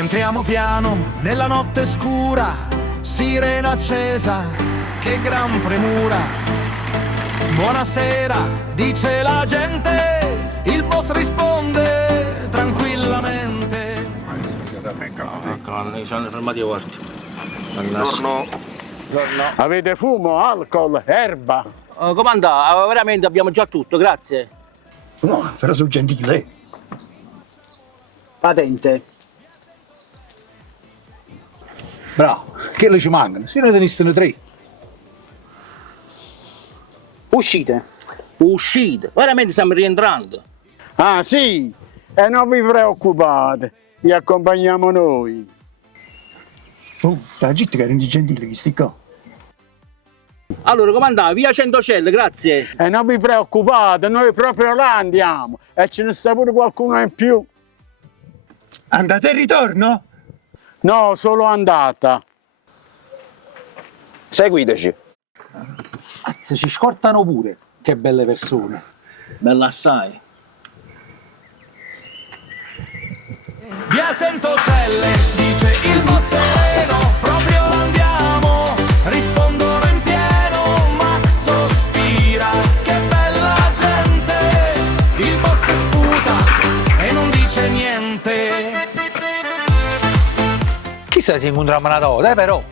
Rientriamo piano nella notte scura, sirena accesa, che gran premura. Buonasera, dice la gente, il boss risponde tranquillamente. Ecco, ci hanno fermati a guardi. Buongiorno. Avete fumo, alcol, erba? Comanda, veramente abbiamo già tutto, grazie. No, però sono gentile. Patente. Bravo, che le ci mancano? Se ne tenessero 3. Uscite. Uscite. Veramente stiamo rientrando. Ah sì, e non vi preoccupate, vi accompagniamo noi. Oh, la gente che erano gentili, questi qua. Allora, comandà, via Centocelle, grazie. E non vi preoccupate, noi proprio là andiamo e ce ne sta pure qualcuno in più. Andate e ritorno? No, solo andata. Seguiteci. Azza, ci scortano pure. Che belle persone. Bella assai. Via Centocelle, dice il boss sereno, proprio l'andiamo, rispondono in pieno, Max sospira, che bella gente, il boss sputa e non dice niente. Chissà se incontriamo una volta, però.